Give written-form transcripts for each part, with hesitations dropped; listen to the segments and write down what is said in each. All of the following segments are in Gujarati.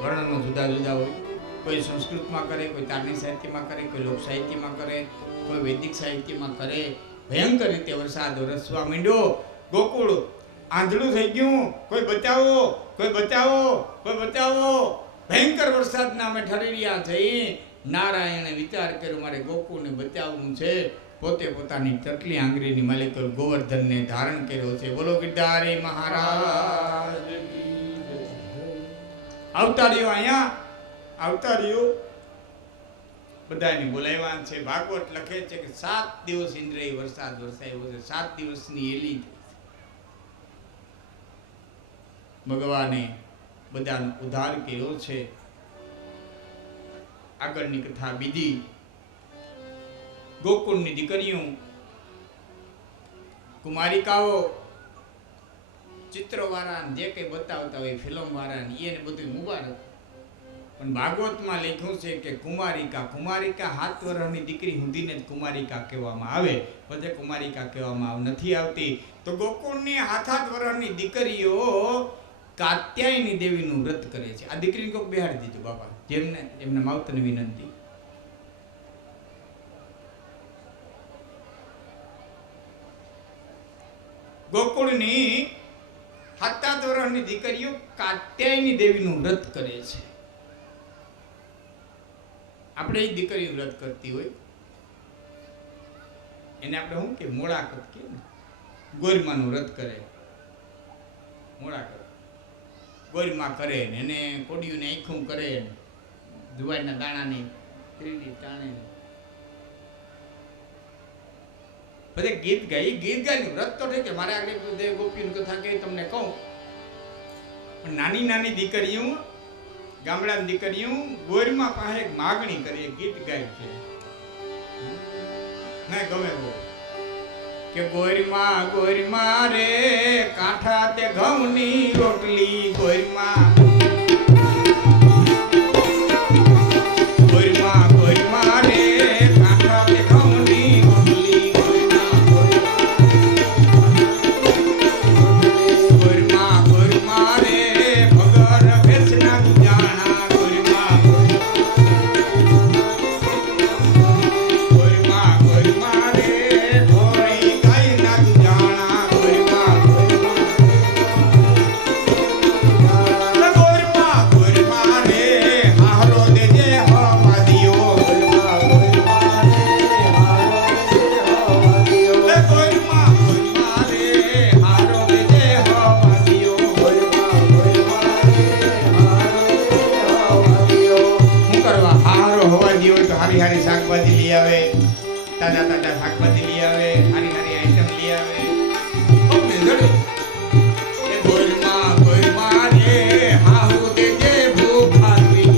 વર્ણનો જુદા જુદા હોય. કોઈ સંસ્કૃતમાં કરે, કોઈ તારની સાહિત્યમાં કરે, કોઈ લોક સાહિત્યમાં કરે, કોઈ વૈદિક સાહિત્યમાં કરે. ભયંકર રીતે વરસાદ વરસવા માંડ્યો. ગોકુળ આંધળું થઈ ગયું. કોઈ બચાવો, કોઈ બચાવો, કોઈ બચાવો. ભયંકર વરસાદના અમે ઠરી રહ્યા થઈ. નારાયણે વિચાર કર્યો મારે ગોકુળને બચાવવું છે. પોતે પોતાની ચટલી આંગળીની માલિક ગોવર્ધનને ધારણ કર્યો છે. બોલો ગિરધારી મહારાજ. અવતાર્યો અહીંયા અવતાર્યો બધાને બોલાવ્યા છે. ભાગવત લખે છે કે 7 દિવસ ઇન્દ્રિય વરસાદ વરસાયો છે. 7 દિવસની એલી ભગવાને બધાનો ઉદ્ધાર કર્યો છે. આગળની કથા બીજી. ગોકુળની દીકરીઓ કુમારિકાઓ ચિત્રવાળા જે કંઈ બતાવતા હોય ફિલ્મ વાળા એને બધું મુબારક. પણ ભાગવતમાં લખ્યું છે કે કુમારિકા 7 વર્ષની દીકરી સુધીને જ કુમારિકા કહેવામાં આવે, પછી કુમારિકા કહેવામાં નથી આવતી. તો ગોકુળની 7 વર્ષની દીકરીઓ કાત્યાયની દેવીનું વ્રત કરે છે. આ દીકરીને કોઈક બેહાડી દીધું બાપા, જેમને એમના માવતરની વિનંતી. ગોકુળની 7 વર્ષની દીકરીઓ કાત્યાયની દેવીનું વ્રત કરે છે. આપણે એ દીકરીઓ વ્રત કરતી હોય એને આપણે શું કે મોળાકત કે ગોરમાનું વ્રત કરે. મોળાકત ગોરમા કરે ને એને કોડિયું ને આખું કરે, જુવારના દાણાની ત્રીડી તાણે બધે ગીત ગાય વ્રત તો ઠીક. મારે આગળ દેવ ગોપીની કથા કહી તમને કહું. પણ નાની નાની દીકરીઓ, ગામડાની દીકરીઓ ગોરમાં પાસે માગણી કરી, ગીત ગાય છે. ના ગમે બહુ કે ગોરમાં રે કાંઠા તે ઘઉંની રોટલી. ગોરમાં રે કાંઠા તે ઘઉંની રોટલી. ગોરમાં રે ભગર ભેંસના ગુજાણા. ગોરમાં રે ધોળી ગાયના ગુજાણા. ગોરમાં રે હારો દેજે હવા દિયો. ગોરમાં રે હારો દેજે હવા દિયો. શું કરવા હારો હવા દિયો તો હારી હારી શાકભાજી લઈ આવે, તાજા શાકભાજી લઈ આવે, હારી હારી આઈટમ લઈ આવે. ગોરમાં રે હાહુ દેજે ભૂખારવી.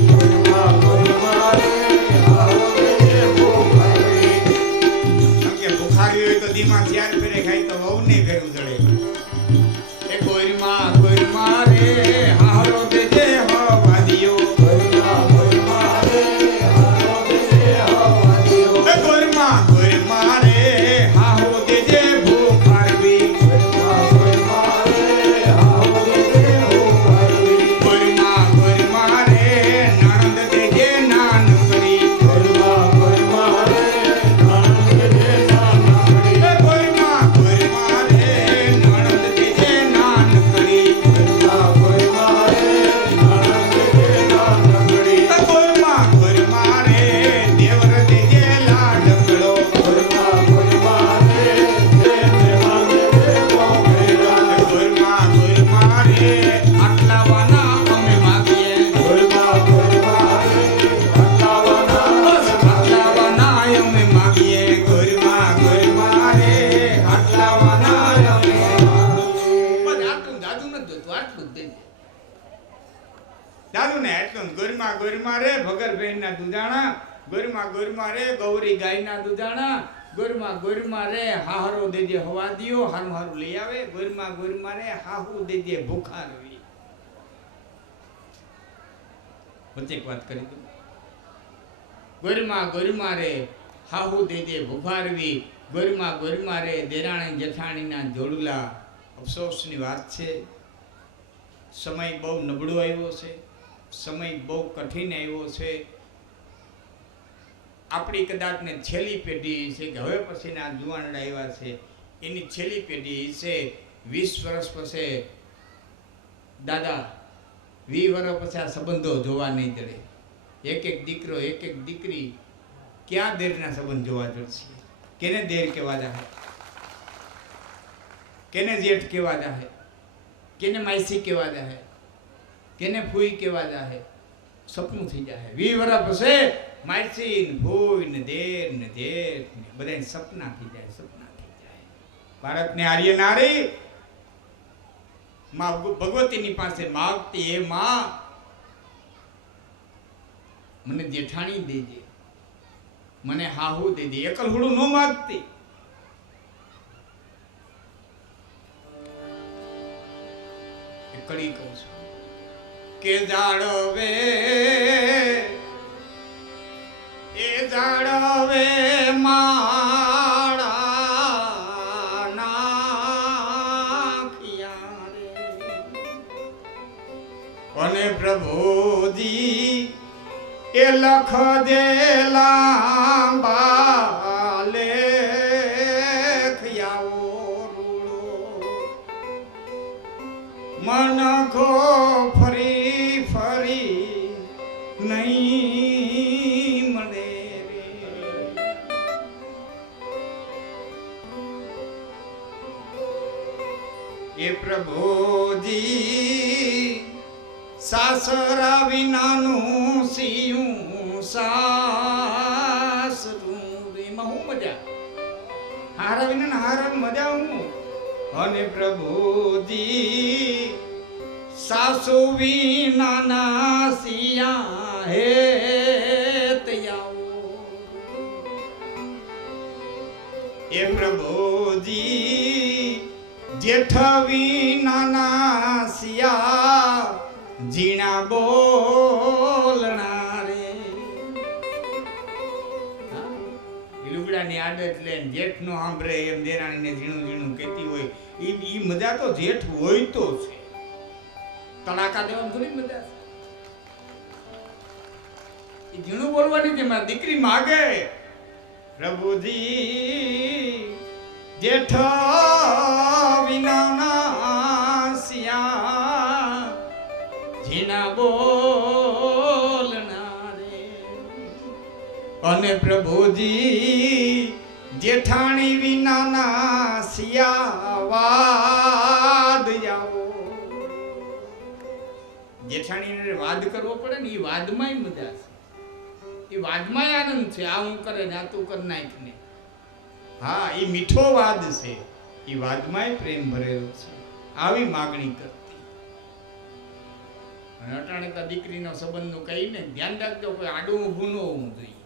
કેમ કે ભૂખારવી હોય તો દીમાં 4 ફેરે ખાય તો વહુ ને ફેરવું ચડે. એ ગોરમાં રે હારો દેજે હવા દિયો. ગોરમાં રે હાહુ દેજે ભૂખારવી. ગોરમાં રે નણંદ દેજે નાનકડી. ગોરમાં રે નણંદ દેજે નાનકડી. ગોરમાં રે દેવર દેજે લાડકડો. ગોરમાં રે આટલાવાના અમે માગીએ. આટલાવાના અમે માગીએ. ગોરમાં રે આટલાવાના અમે માગીએ. બસ આટલું જાદુ નથી જોતું, આટલું જ દેજે. જાદુ ને એટલું. ગોરમાં રે ભગર બહેનના દુધાણા. ગોરમાં રે ગૌરી ગાયના દુધાણા. ગોરમાં રે હાહરો દેજે હવા દિયો. હારું હારું લઈ આવે. ગોરમાં રે હાહુ દેજે ભૂખારવી. વચ્ચે એક વાત કરી દઉં. ગોરમાં રે હાહુ દેજે ભૂખારવી. ગોરમાં રે દેરાણી જેઠાણીના જોડુલા. અફસોસની વાત છે, સમય બહુ નબળો આવ્યો છે. સમય બહુ કઠિન આવ્યો છે. આપણી કદાચ ને છેલ્લી પેઢી છે કે હવે પછીના જુવાનડા આવ્યા છે એની છેલ્લી પેઢી છે. 20 વર્ષ પછી દાદા 20 વર્ષ પછી આ સંબંધો જોવા નહીં જડે. એક એક દીકરો એક એક દીકરી ક્યાં દેરના સંબંધ જોવા જડશે? કેને દેર કેવા જાહે, કેને જેઠ કેવા જાહે, કેને માયસી કેવા જાહે, કેને ફૂઈ કેવા જાહે? સપનું થઈ જાય. 20 વર્ષ પછી માયસી ને ફૂઈ ને દેર ને જેઠ ને બધાને સપના થઈ જાય, સપના થઈ જાય. ભારતને આર્ય નારી માં ભગવતીની પાસે માગતી, એ માં મને જેઠાણી દેજે, મને હાહુ દેજે. એકલહુડું ન માગતી. કડી કહું છું કે જાળવે એ જાળવે માળા નાખિયા રે, અને પ્રભુજી એ લખ દે લાંબા લેખિયાઓ રૂડો, મન ખો ફરી ફરી નહીં મળે રે. એ પ્રભુજી સાસરા વિનાનું સિયું સાસરું રે. એમાં હું મજા? હારા વિના હારા મજા હું. અને પ્રભુજી સાસુ વિનાના સિયા હે તયાઓ. એ પ્રભુજી જેઠ વિનાના સિયા જીણા બોલણા રે. લુગડાની આદત લઈને જેઠ નો સાંભળે એમ દેરાણીને ઝીણું ઝીણું કહેતી હોય. ઈ મજા તો જેઠ હોય તો છે. તડાકા દેવાની થોડી મજા છે. એ ઝીણું બોલવાની છે. મારી દીકરી માગે, પ્રભુજી જેઠ વિનાના સિયા જીના બોલના રે. અને પ્રભુજી જેઠાણી વિનાના સિયા વાદ આવો. જેઠાણીને વાદ કરવો પડે ને, એ વાદમાંય મજા છે. એ વાદમાંય આનંદ છે. આ હું કરે ને આ તું કર નાખ ને. હા, એ મીઠો વાદ છે. એ વાદમાંય પ્રેમ ભરેલો છે. આવી માગણી કરતી. અને અટાણે તો દીકરીનો સંબંધનું કહીને ધ્યાન રાખજો, કોઈ આડું ઊભું ન હોવું જોઈએ.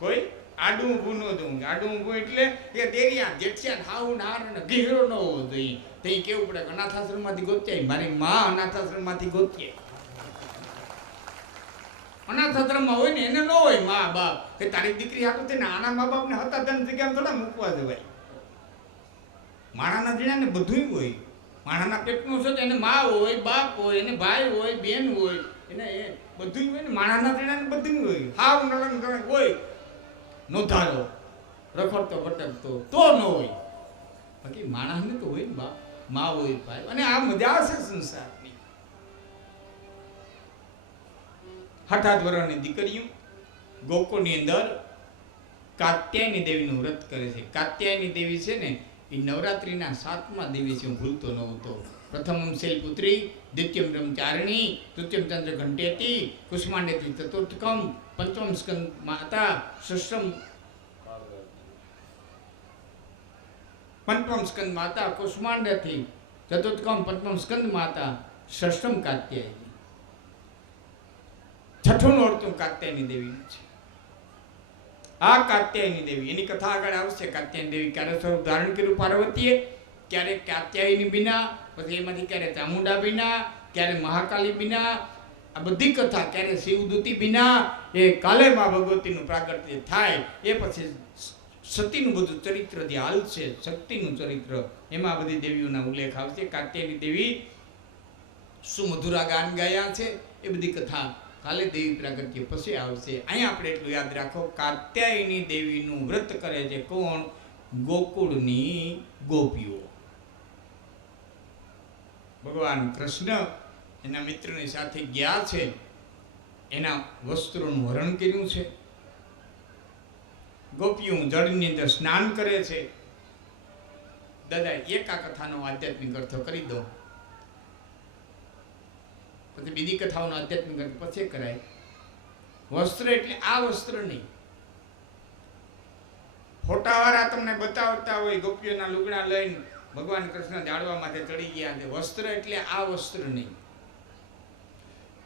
કોઈ આડું ઊભું ન જોવું. આડું ઊભું એટલે એ દેરિયા જેઠિયા હાવ નાર ને ઘેરો ન હોવો જોઈએ. તો એ કેવું પડે, અનાથાશ્રમમાંથી ગોત્યા. મારી માં અનાથાશ્રમમાંથી ગોતીએ. અનાથાશ્રમમાં હોય ને એને ન હોય મા બાપ કે તારી દીકરી હાટું થઈને આના મા બાપને હતા ધન જગ્યામાં થોડા મૂકવા દેવાય. માણાના જીણાને બધું હોય. માણાના પેટનું છે તો એને મા હોય, બાપ હોય, એને ભાઈ હોય, બેન હોય, એને એ બધું હોય ને. માણાના જીણાને બધું હોય. હાવ નળંગ નળંગ હોય, નોધારો રખડતો ભટકતો તો ન હોય. બાકી માણસને તો હોય ને બાપ, મા હોય, ભાઈ. અને આ મજા છે સંસારની. 8 વર્ષની દીકરીઓ ગોકુળની અંદર કાત્યાયની દેવીનું વ્રત કરે છે. કાત્યાયની દેવી છે ને એ નવરાત્રિના 7મા દેવી છે. હું ભૂલતો ન હતો. પ્રથમમ શૈલપુત્રી, દ્વિતીયમ બ્રહ્મચારિણી, તૃતીયમ ચંદ્ર ઘંટેતી, કુષ્માંડેતી ચતુર્થકમ, પંચમ સ્કંદ માતા, ષષ્ઠમ પંચમ સ્કંદ માતા કુષ્માંડથી, ચતુર્થકમ પંચમ સ્કંદ માતા, ષષ્ઠમ કાત્યાયની. 6ઠું નોરતું કાત્યાયની દેવીનું છે. આ કાત્યાયની દેવી, એની કથા આગળ આવશે. કાત્યાયની દેવી ક્યારે સ્વરૂપ ધારણ કર્યું પાર્વતીએ, ક્યારેક કાત્યાયની બીના, પછી એમાંથી ક્યારે ચામુંડા બીના, ક્યારે મહાકાલી બીના. આ બધી કથા ક્યારે શિવદૂતી બીના. એ કાલે માં ભગવતીનું પ્રાગટ્ય થાય એ પછી સતીનું બધું ચરિત્ર જે હાલશે, શક્તિનું ચરિત્ર, એમાં બધી દેવીઓના ઉલ્લેખ આવશે. કાત્યાયની દેવી સુમધુરા ગાન ગાયા છે. એ બધી કથા કાલે દેવી પ્રાગટ્ય પછી આવશે. અહીંયા આપણે એટલું યાદ રાખો, કાત્યાયની દેવીનું વ્રત કરે છે કોણ? ગોકુળની ગોપીઓ. ભગવાન કૃષ્ણ એના મિત્રની સાથે ગયા છે, એના વસ્ત્રોનું હરણ કર્યું છે. ગોપીઓ જળની અંદર સ્નાન કરે છે. દાદા એક આ કથાનો આધ્યાત્મિક અર્થ કરી દો, પછી બીજી કથાઓનો આધ્યાત્મિક અર્થ પછી કરાય. વસ્ત્ર એટલે આ વસ્ત્ર નહીં. ફોટાવાળા તમને બતાવતા હોય ગોપીઓના લુગડા લઈને ભગવાન કૃષ્ણ ઝાડવા માથે ચડી ગયા છે. વસ્ત્ર એટલે આ વસ્ત્ર નહીં.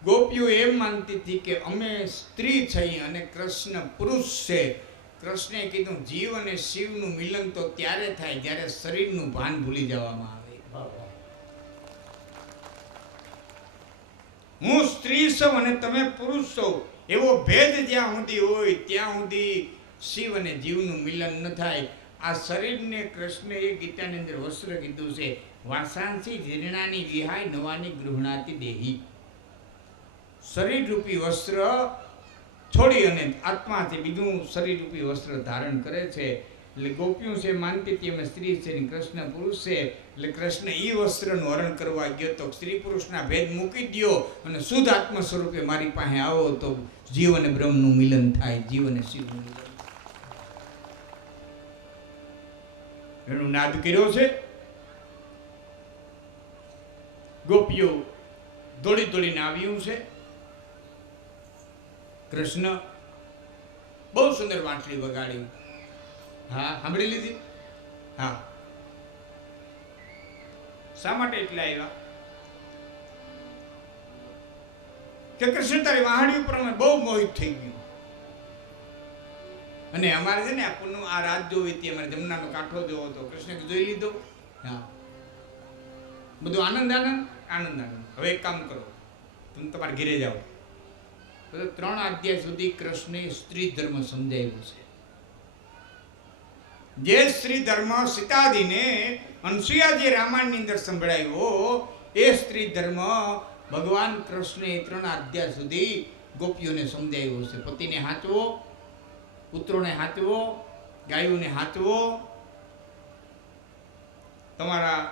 ગોપીઓ એમ માનતી હતી કે અમે સ્ત્રી છીએ અને કૃષ્ણ પુરુષ છે. કૃષ્ણે કીધું જીવ અને શિવનું મિલન તો ત્યારે થાય જ્યારે શરીરનું ભાન ભૂલી જવામાં આવે. હું સ્ત્રી છું અને તમે પુરુષ છો એવો ભેદ જ્યાં સુધી હોય ત્યાં સુધી શિવ અને જીવનું મિલન ન થાય. આ શરીરને કૃષ્ણએ ગીતાની અંદર વસ્ત્ર કીધું છે. વાસાંસી જીર્ણાની વિહાય નવાની ગૃહણાતિ દેહી. શરીર રૂપી વસ્ત્ર છોડી અને આત્માથી બીજું શરીર રૂપી વસ્ત્ર ધારણ કરે છે. એટલે ગોપીઓ છે માનતી હતી અમે સ્ત્રી છે ને કૃષ્ણ પુરુષ છે. એટલે કૃષ્ણ એ વસ્ત્રનું હરણ કરવા ગયો તો સ્ત્રી પુરુષના ભેદ મૂકી દો અને શુદ્ધ આત્મ સ્વરૂપે મારી પાસે આવો તો જીવ અને બ્રહ્મનું મિલન થાય, જીવ અને શિવનું મિલન. એનું નાદ કર્યો છે. ગોપીઓ દોડી દોડીને આવ્યું છે. કૃષ્ણ બહુ સુંદર વાંસળી વગાડી. હા, સાંભળી લીધી? હા. શા માટે એટલા આવ્યા? કે કૃષ્ણ તારી વાહડી ઉપર અમે બહુ મોહિત થઈ ગયું. અને અમારે છે ને આ પુનઃ આ રાત જોવી હતી, અમારે જમનાનો કાંઠો જોવો હતો. કૃષ્ણ જોઈ લીધો. હા, બધું આનંદ આનંદ આનંદ આનંદ. હવે એક કામ કરો, તમે તમારે ઘરે જાઓ. 3 અધ્યાય સુધી કૃષ્ણે સ્ત્રી ધર્મ સમજાવ્યું છે. જે સ્ત્રી ધર્મ સીતાજીને અનસુયાજી રામાયણની અંદર સંભળાવ્યો એ સ્ત્રી ધર્મ ભગવાન કૃષ્ણે 3 અધ્યાય સુધી ગોપીઓને સમજાવ્યો છે. પતિને હાચવો, પુત્રોને હાચવો, ગાયોને હાચવો, તમારા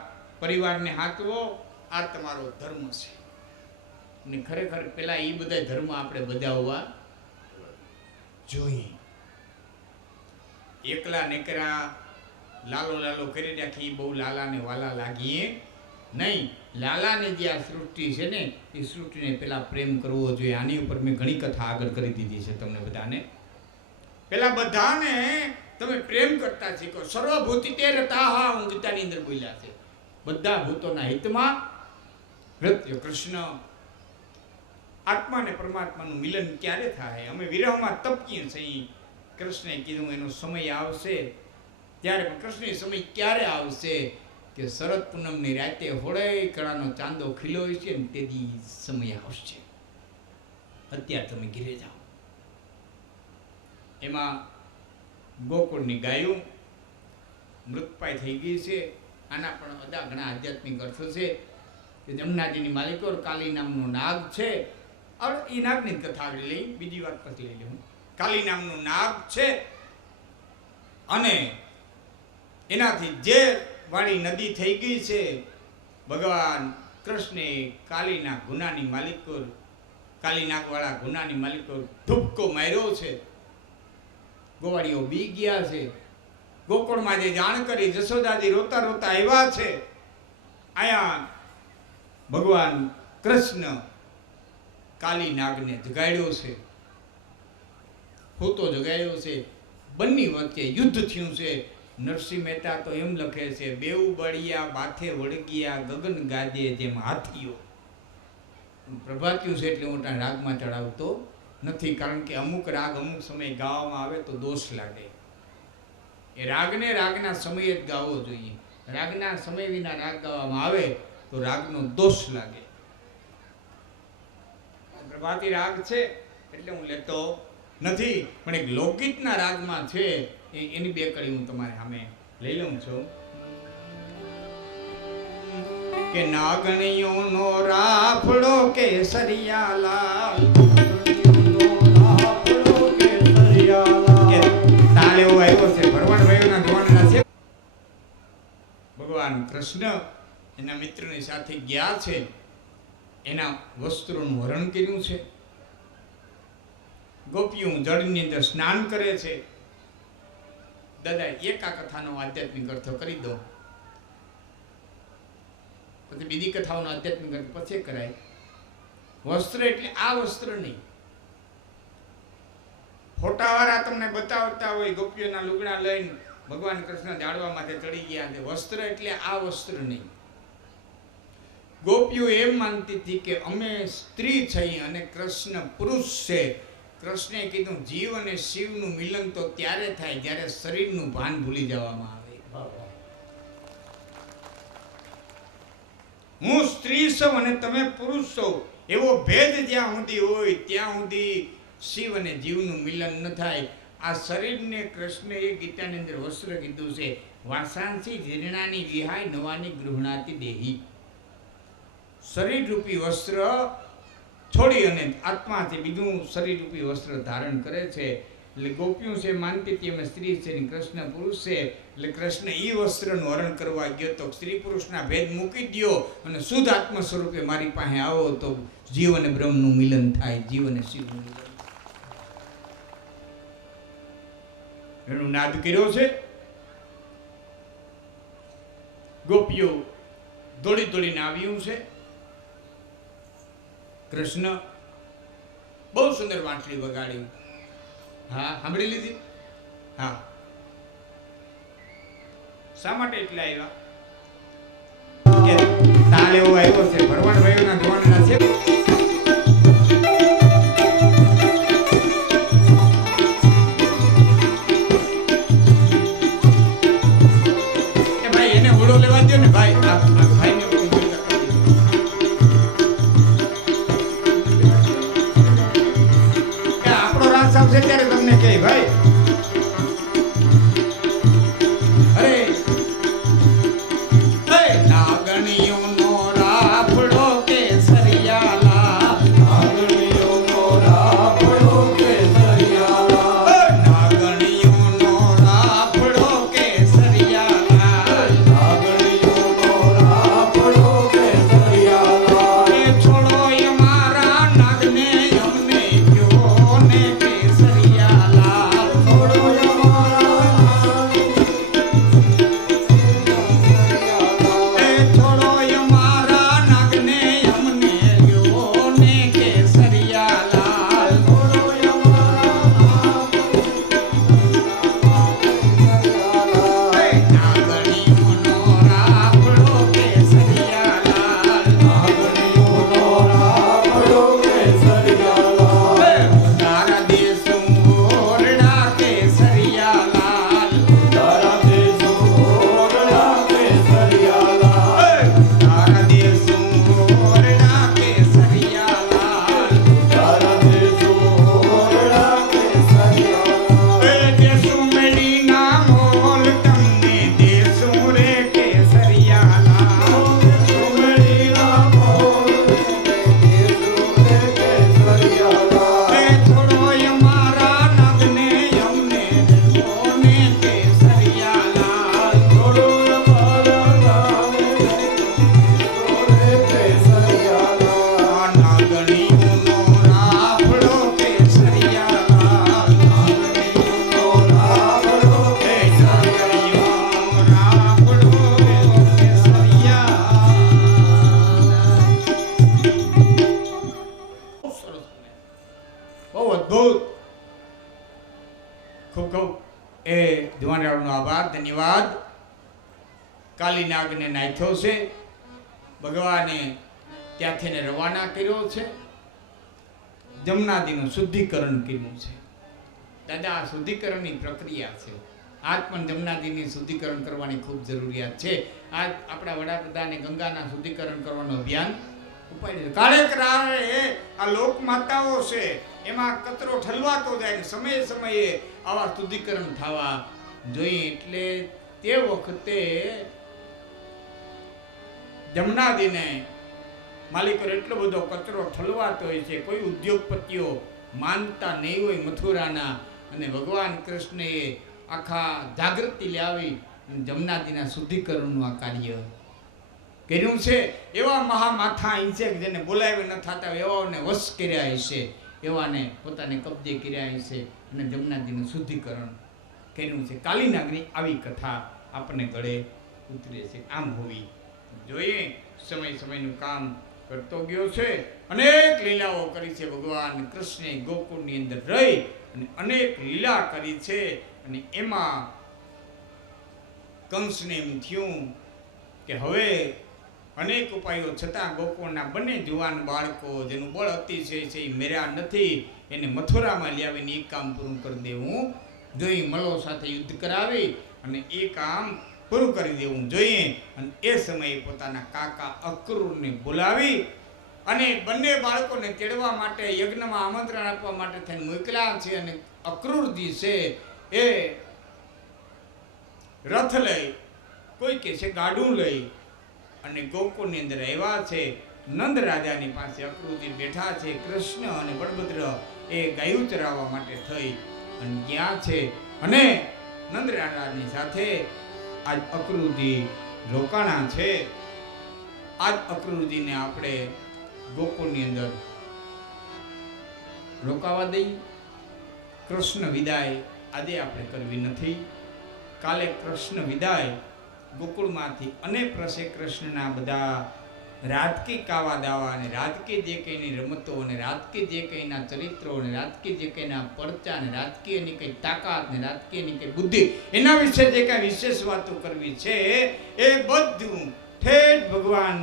પરિવારને હાચવો, આ તમારો ધર્મ છે. અને ખરેખર પેલા એ બધા ધર્મ આપણે બજાવવા જોઈએ. એકલા નેકરા લાલો લાલો કરી રાખી બહુ લાલાને વાલા લાગીએ નહીં. લાલાને જે આ સૃષ્ટિ છે ને એ સૃષ્ટિને પેલા પ્રેમ કરવો જોઈએ. આની ઉપર મેં ઘણી કથા આગળ કરી દીધી છે તમને બધાને. પેલા બધાને તમે પ્રેમ કરતા શીખો. સર્વભૂતિ તે રતાહા, હું ગીતાની અંદર બોલ્યા છે. બધા ભૂતોના હિતમાં મૃત્યુ. કૃષ્ણ આત્મા અને પરમાત્માનું મિલન ક્યારે થાય? અમે વિરહમાં તપકીએ છીએ. કૃષ્ણે કીધું એનો સમય આવશે ત્યારે. પણ કૃષ્ણનો સમય ક્યારે આવશે? કે શરદ પૂનમની રાતે હોળે કળાનો ચાંદો ખીલો હોય છે ને તેથી સમય આવશે. અત્યારે તમે ઘરે જાઓ. એમાં ગોકુળની ગાયું મૃતપાય થઈ ગઈ છે. આના પણ બધા ઘણા આધ્યાત્મિક અર્થો છે. કે જમનાજીની માલિકો કાલી નામનો નાગ છે. હવે એ નાગની કથા આગળ લઈ, બીજી વાત પછી લઈ લઉં. કાલી નામનું નાગ છે અને એનાથી જે વાળી નદી થઈ ગઈ છે. ભગવાન કૃષ્ણે કાલીના ગુનાની માલિકો, કાલી નાગવાળા ગુનાની માલિકો ધુપકો માર્યો છે. ગોવાળીઓ બી ગયા છે. ગોકુળમાં જે જાણ કરી જશોદાજી રોતા રોતા આવ્યા છે. આયા ભગવાન કૃષ્ણ કાલી નાગને જગાડ્યો છે, હોતો જગાડ્યો છે. બંને વચ્ચે યુદ્ધ થયું છે. નરસિંહ મહેતા તો એમ લખે છે, બેઉ બળિયા બાથે વળગિયા ગગન ગાજે જેમ હાથીઓ. પ્રભાત્યું છે એટલે મોટા રાગમાં ચડાવતો નથી, કારણ કે અમુક રાગ અમુક સમય ગાવામાં આવે તો દોષ લાગે. એ રાગને રાગના સમયે જ ગાવો જોઈએ. રાગના સમય વિના રાગ ગાવામાં આવે તો રાગનો દોષ લાગે. પ્રભાતી રાગ છે એટલે હું લેતો નથી, પણ એક લોકગીતના રાગમાં છે. એની બે કડી હું તમારે સામે લઈ લઉં છું. કે નાગણીઓનો રાફડો કેસરિયા લાલ, તાલ એવો આવ્યો છે ભરવાડ ભાઈઓના જવાનના છે. ભગવાન કૃષ્ણ એના મિત્રની સાથે ગયા છે, એના વસ્ત્રોનું હરણ કર્યું છે. ગોપીઓ જળની અંદર સ્નાન કરે છે. દાદા એક આ કથાનો આધ્યાત્મિક અર્થ કરી દો, પછી બીજી કથાઓનો આધ્યાત્મિક અર્થ પછી કરાય. વસ્ત્ર એટલે આ વસ્ત્ર નહીં. ફોટાવાળા તમને બતાવતા હોય ગોપીઓના લુગડા લઈને ભગવાન કૃષ્ણ જાળવા માટે ચડી ગયા છે. વસ્ત્ર એટલે આ વસ્ત્ર નહીં. ગોપીઓ એમ માનતી હતી કે અમે સ્ત્રી છીએ અને કૃષ્ણ પુરુષ છે. કૃષ્ણે કીધું જીવ અને શિવનું મિલન તો ત્યારે થાય જ્યારે શરીરનું ભાન ભૂલી જવામાં આવે. હું સ્ત્રી છું અને તમે પુરુષ છો એવો ભેદ જ્યાં સુધી હોય ત્યાં સુધી શિવ અને જીવનું મિલન ન થાય. આ શરીરને કૃષ્ણએ ગીતાની અંદર વસ્ત્ર કીધું છે. વાસાંસી જીર્ણાની વિહાય નવાની ગૃહણાતી દેહી. શરીર રૂપી વસ્ત્ર છોડી અને આત્માથી બીજું શરીર રૂપી વસ્ત્ર ધારણ કરે છે. એટલે ગોપીઓ છે માનતી હતી અમે સ્ત્રી છે અને કૃષ્ણ પુરુષ છે. એટલે કૃષ્ણ એ વસ્ત્રનું હરણ કરવા ગયો તો સ્ત્રી પુરુષના ભેદ મૂકી દો અને શુદ્ધ આત્મ સ્વરૂપે મારી પાસે આવો તો જીવ અને બ્રહ્મનું મિલન થાય, જીવ અને શિવનું મિલન. એનું નાદ કર્યો છે. ગોપીઓ દોડી દોડીને આવ્યું છે. કૃષ્ણ બહુ સુંદર વાંસળી વગાડી. હા, સાંભળી લીધી? હા. શા માટે એટલે આવ્યા? કે તાલ એવો આવ્યો છે ભરવાડ ભાઈઓના જવાનના છે. કે ભાઈ એને ઓળો લેવા દો ને ભાઈ. આ ભાઈને આવશે ત્યારે તમને કહે ભાઈ અરે નાગણીઓનો રાફડો કેસરિયા લાલ, નાગણીઓનો રાફડો કેસરિયા લાલ, નાગણીઓનો રાફડો કેસરિયા લાલ, નાગણીઓનો રાફડો કેસરિયા લાલ. એ છોડો અમારા નાગને અમને કયો ને જુવાનિયાળોનો આભાર, ધન્યવાદ. કાલીનાગને નાખ્યો છે, ભગવાને ત્યાંથી એને રવાના કર્યો છે, જમનાદીનું શુદ્ધિકરણ કર્યું છે. દાદા આ શુદ્ધિકરણની પ્રક્રિયા છે. આજ પણ જમનાદીની શુદ્ધિકરણ કરવાની ખૂબ જરૂરિયાત છે. આજ આપણા વડાપ્રધાને ગંગાના શુદ્ધિકરણ કરવાનું અભિયાન ઉપાડ્યું. કાળે આ લોક માતાઓ છે એમાં કચરો ઠલવાતો જાય, સમયે સમયે આવા શુદ્ધિકરણ થવા જોઈએ. એટલે તે વખતે જમનાદીને માલિકો એટલો બધો કચરો ઠલવાતો હોય છે, કોઈ ઉદ્યોગપતિઓ માનતા નહીં હોય મથુરાના, અને ભગવાન કૃષ્ણએ આખા જાગૃતિ લાવી જમનાદીના શુદ્ધિકરણનું આ કાર્ય કર્યું છે. એવા મહામાથા હશે જેને બોલાવી ન થતા એવાઓને વશ કર્યા હશે, એવાને પોતાને કબજે કર્યા હશે અને જમનાદીનું શુદ્ધિકરણ કર્યું છે. કાલિનાગની આવી કથા આપણને ગળે ઉતરે છે. આમ હોવી જોઈએ. સમય સમયનું કામ કરતો ગયો છે. અનેક લીલાઓ કરી છે ભગવાન કૃષ્ણે ગોકુળની અંદર રહી અને અનેક લીલા કરી છે. અને એમાં કંસને એમ થયું કે હવે અનેક ઉપાયો છતાં ગોકુળના બંને જુવાન બાળકો જેનું બળ અતિશય છે એ મેર્યા નથી, એને મથુરામાં લાવીને એ કામ પૂરું કરી દેવું જોઈએ. મલો સાથે યુદ્ધ કરાવી અને એ કામ પૂરું કરી દેવું જોઈએ. અને એ સમયે પોતાના કાકા અક્રૂરને બોલાવી અને બંને બાળકોને તેડવા માટે યજ્ઞમાં આમંત્રણ આપવા માટે થઈને મોકલ્યા છે. અને અક્રૂરજી છે એ રથ લઈ, કોઈ કહે છે ગાડું લઈ અને ગોકુળની અંદર આવ્યા છે. નંદ રાજાની પાસે અક્રૂરજી બેઠા છે. કૃષ્ણ અને બળભદ્ર એ ગાયું ચરાવવા માટે થઈ અને ગયા છે. અને નંદ રાજાની સાથે આજ અક્રૂરજી રોકાણા છે. આજ અક્રૂરજીને આપણે ગોકુળની અંદર રોકાવા દઈ. કૃષ્ણ વિદાય આજે આપણે કરવી નથી. કાલે કૃષ્ણ વિદાય ગોકુળમાંથી અનેક રસે કૃષ્ણના બધા રાજકીય કાવા દાવા અને રાજકીય જે કંઈની રમતો અને રાજકીય જે કંઈના ચરિત્રો અને રાજકીય જે કંઈના પરચા અને રાજકીયની કંઈ તાકાત ને રાજકીયની કંઈ બુદ્ધિ એના વિશે જે કાંઈ વિશેષ વાતો કરવી છે એ બધું ઠેઠ ભગવાન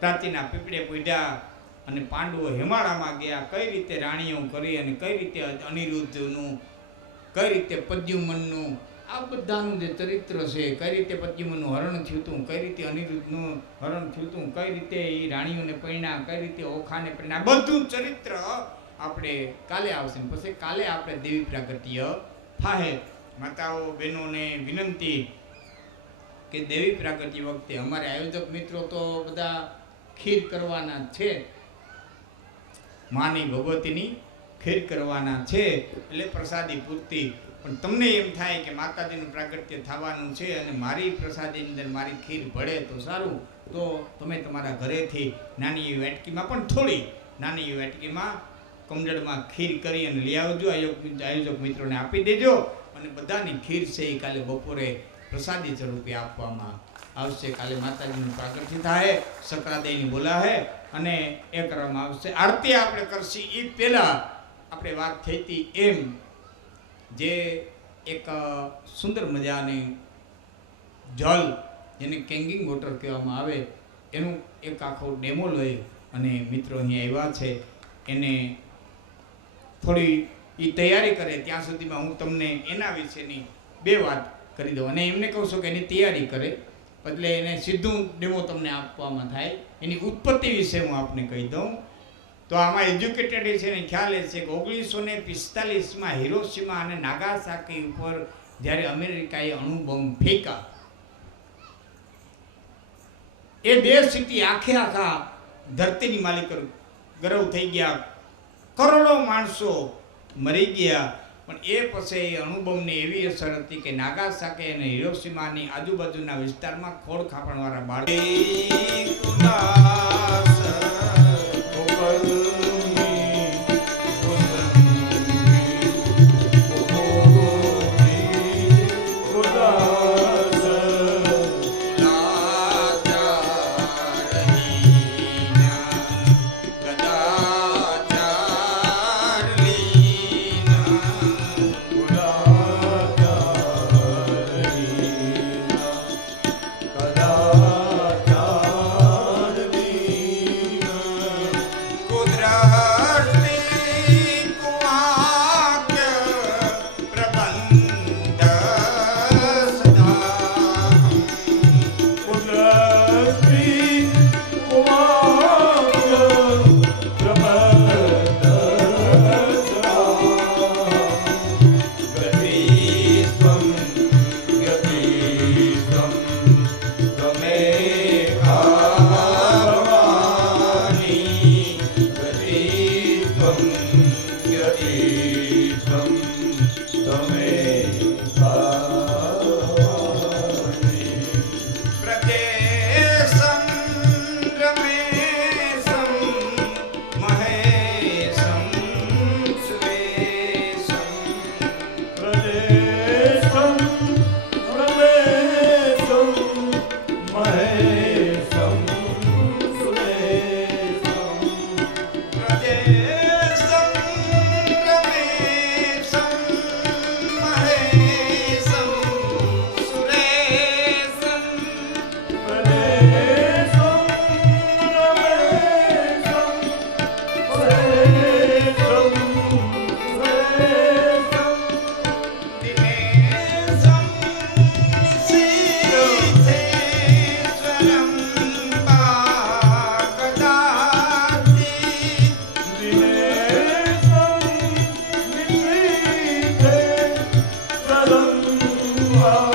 પ્રાચીના પીપળે પૂજ્યા અને પાંડવો હિમાળામાં ગયા. કઈ રીતે રાણીઓ કરી અને કઈ રીતે અનિરુદ્ધનું, કઈ રીતે પદ્યુમનનું, આ બધાનું જે ચરિત્ર છે, કઈ રીતે પદ્યુમનનું હરણ થયું હતું, કઈ રીતે અનિરુદ્ધનું હરણ થયું હતું, કઈ રીતે એ રાણીઓને પૈણા, કઈ રીતે ઓખાને પૈણા, બધું ચરિત્ર આપણે કાલે આવશે. પછી કાલે આપણે દેવી પ્રાગટ્ય થાય. માતાઓ બહેનોને વિનંતી કે દેવી પ્રાગટ્ય વખતે અમારે આયોજક મિત્રો તો બધા ખીર કરવાના છે, માની ભગવતીની ખીર કરવાના છે, એટલે પ્રસાદી પૂરતી. પણ તમને એમ થાય કે માતાજીનું પ્રાગટ્ય થવાનું છે અને મારી પ્રસાદીની અંદર મારી ખીર ભળે તો સારું, તો તમે તમારા ઘરેથી નાની એવી વેટકીમાં પણ થોડી નાની એવી વેટકીમાં કમજળમાં ખીર કરી અને લઈ આવજો. આયોજક મિત્રોને આપી દેજો. અને બધાની ખીર છે એ કાલે બપોરે પ્રસાદી સ્વરૂપે આપવામાં આવશે. કાલે માતાજીનું પ્રાગટ્ય થાય, સકરાદેયની બોલાવે અને એ કરવામાં આવશે. આરતી આપણે કરશી એ પહેલાં આપણે વાત થઈ હતી એમ જે એક સુંદર મજાની જલ જેને કેંગિંગ વોટર કહેવામાં આવે એનું એક આખો ડેમો લઈ અને મિત્રો અહીં આવ્યા છે. એને થોડી એ તૈયારી કરે ત્યાં સુધીમાં હું તમને એના વિશેની બે વાત કરી દઉં અને એમને કહું છું કે એની તૈયારી કરે એટલે એને સીધું ડેમો તમને આપવામાં થાય. એની ઉત્પત્તિ વિશે હું આપને કહી દઉં તો આમાં એજ્યુકેટેડ છે ને ખ્યાલ એ છે કે 1945માં હિરોશીમા અને નાગાસાકી ઉપર જ્યારે અમેરિકાએ અણુબોમ્બ ફેંકા, એ બે સિટી આખા ધરતીની માલિકો ગરવ થઈ ગયા, કરોડો માણસો મરી ગયા. પણ એ પછી અણુબોમ્બની એવી અસર હતી કે નાગાસાકી અને હિરોશીમાની આજુબાજુના વિસ્તારમાં ખોળ ખાપણવાળા બાળકો ભવ